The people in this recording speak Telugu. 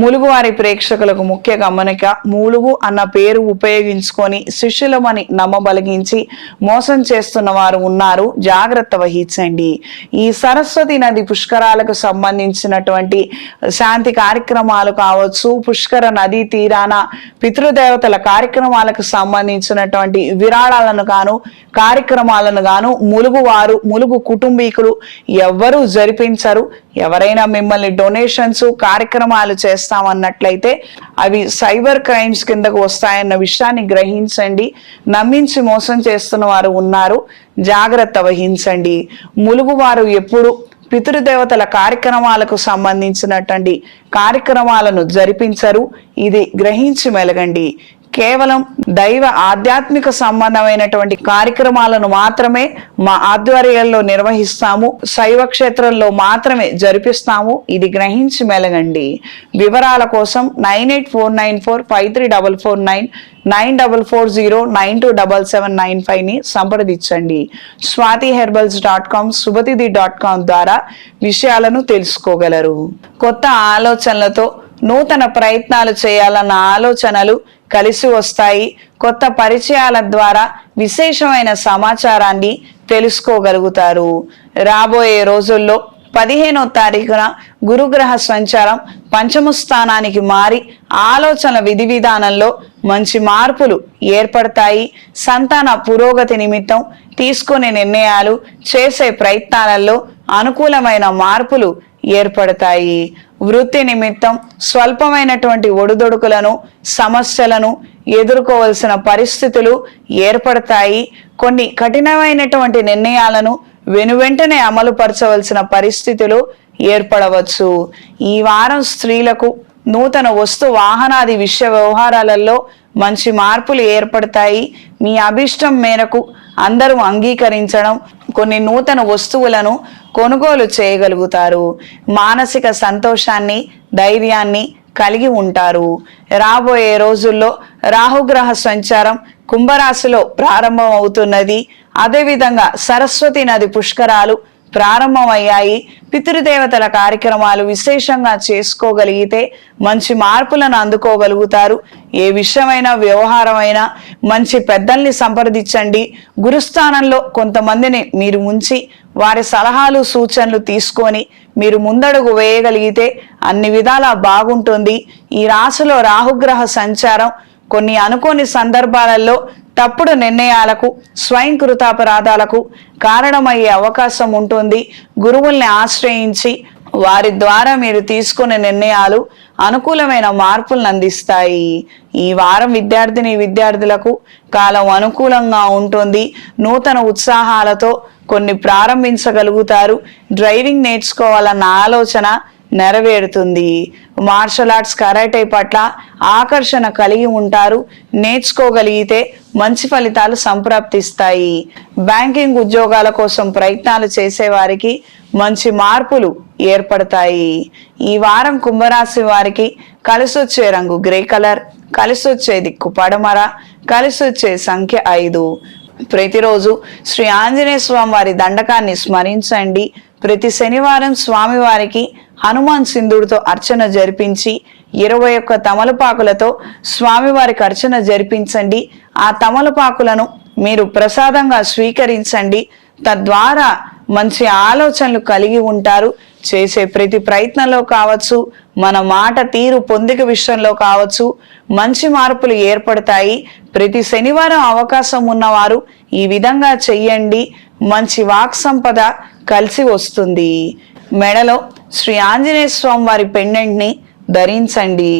ములుగువారి ప్రేక్షకులకు ముఖ్య గమనిక, ములుగు అన్న పేరు ఉపయోగించుకొని శిష్యులమని నమ్మబలిగించి మోసం చేస్తున్న వారు ఉన్నారు, జాగ్రత్త వహించండి. ఈ సరస్వతి నది పుష్కరాలకు సంబంధించినటువంటి శాంతి కార్యక్రమాలు కావచ్చు, పుష్కర నదీ తీరాన పితృదేవతల కార్యక్రమాలకు సంబంధించినటువంటి విరాళాలను గాను కార్యక్రమాలను గాను ములుగు కుటుంబీకులు ఎవ్వరూ జరిపించరు. ఎవరైనా మిమ్మల్ని డొనేషన్స్ కార్యక్రమాలు చేస్తామన్నట్లయితే అవి సైబర్ క్రైమ్స్ కిందకు వస్తాయన్న విషయాన్ని గ్రహించండి. నమ్మించి మోసం చేస్తున్న వారు ఉన్నారు, జాగ్రత్త వహించండి. ములుగువారు ఎప్పుడు పితృదేవతల కార్యక్రమాలకు సంబంధించినటువంటి కార్యక్రమాలను జరిపించరు, ఇది గ్రహించి మెలగండి. కేవలం దైవ ఆధ్యాత్మిక సంబంధమైనటువంటి కార్యక్రమాలను మాత్రమే మా ఆధ్వర్యంలో నిర్వహిస్తాము, శైవ క్షేత్రంలో మాత్రమే జరిపిస్తాము, ఇది గ్రహించి మెలగండి. వివరాల కోసం 9849453449 9440927795 సంప్రదించండి. swatiherbals.com subhatidhi.com ద్వారా విషయాలను తెలుసుకోగలరు. కొత్త ఆలోచనలతో నూతన ప్రయత్నాలు చేయాలన్న ఆలోచనలు కలిసి వస్తాయి. కొత్త పరిచయాల ద్వారా విశేషమైన సమాచారాన్ని తెలుసుకోగలుగుతారు. రాబోయే రోజుల్లో 15వ తారీఖున గురుగ్రహ సంచారం పంచమ స్థానానికి మారి ఆలోచన విధి విధానంలో మంచి మార్పులు ఏర్పడతాయి. సంతాన పురోగతి నిమిత్తం తీసుకునే నిర్ణయాలు, చేసే ప్రయత్నాలలో అనుకూలమైన మార్పులు ఏర్పడతాయి. వృత్తి నిమిత్తం స్వల్పమైనటువంటి ఒడిదొడుకులను, సమస్యలను ఎదుర్కోవలసిన పరిస్థితులు ఏర్పడతాయి. కొన్ని కఠినమైనటువంటి నిర్ణయాలను వెనువెంటనే అమలు పరచవలసిన పరిస్థితులు ఏర్పడవచ్చు. ఈ వారం స్త్రీలకు నూతన వస్తు వాహనాది విషయ వ్యవహారాలలో మంచి మార్పులు ఏర్పడతాయి. మీ అభిష్టం మేరకు అందరూ అంగీకరించడం, కొన్ని నూతన వస్తువులను కొనుగోలు చేయగలుగుతారు. మానసిక సంతోషాన్ని, ధైర్యాన్ని కలిగి ఉంటారు. రాబోయే రోజుల్లో రాహుగ్రహ సంచారం కుంభరాశిలో ప్రారంభం అవుతున్నది. అదేవిధంగా సరస్వతి నది పుష్కరాలు ప్రారంభమయ్యాయి. పితృదేవతల కార్యక్రమాలు విశేషంగా చేసుకోగలిగితే మంచి మార్పులను అందుకోగలుగుతారు. ఏ విషయమైనా వ్యవహారమైనా మంచి పెద్దల్ని సంప్రదించండి. గురుస్థానంలో కొంతమందిని మీరు ఉంచి వారి సలహాలు సూచనలు తీసుకొని మీరు ముందడుగు వేయగలిగితే అన్ని విధాలా బాగుంటుంది. ఈ రాశిలో రాహుగ్రహ సంచారం కొన్ని అనుకోని సందర్భాలలో తప్పుడు నిర్ణయాలకు, స్వయంకృతాపరాధాలకు కారణమయ్యే అవకాశం ఉంటుంది. గురువుల్ని ఆశ్రయించి వారి ద్వారా మీరు తీసుకునే నిర్ణయాలు అనుకూలమైన మార్పులను అందిస్తాయి. ఈ వారం విద్యార్థులకు కాలం అనుకూలంగా ఉంటుంది. నూతన ఉత్సాహాలతో కొన్ని ప్రారంభించగలుగుతారు. డ్రైవింగ్ నేర్చుకోవాలన్న ఆలోచన నెరవేరుతుంది. మార్షల్ ఆర్ట్స్, కరాటే పట్ల ఆకర్షణ కలిగి ఉంటారు. నేర్చుకోగలిగితే మంచి ఫలితాలు సంప్రాప్తిస్తాయి. బ్యాంకింగ్ ఉద్యోగాల కోసం ప్రయత్నాలు చేసేవారికి మంచి మార్పులు ఏర్పడతాయి. ఈ వారం కుంభరాశి వారికి కలిసొచ్చే రంగు గ్రే కలర్, కలిసొచ్చే దిక్కు పడమర, కలిసొచ్చే సంఖ్య 5. ప్రతిరోజు శ్రీ ఆంజనేయ స్వామి వారి దండకాన్ని స్మరించండి. ప్రతి శనివారం స్వామివారికి హనుమాన్ సింధుడితో అర్చన జరిపించి 21 తమలపాకులతో స్వామివారికి అర్చన జరిపించండి. ఆ తమలపాకులను మీరు ప్రసాదంగా స్వీకరించండి. తద్వారా మంచి ఆలోచనలు కలిగి ఉంటారు. చేసే ప్రతి ప్రయత్నంలో కావచ్చు, మన మాట తీరు పొందిక విషయంలో కావచ్చు, మంచి మార్పులు ఏర్పడతాయి. ప్రతి శనివారం అవకాశం ఉన్నవారు ఈ విధంగా చెయ్యండి. మంచి వాక్ సంపద కలిసి వస్తుంది. మెడలో శ్రీ ఆంజనేయ స్వామి వారి పెండెంట్ ని ధరించండి.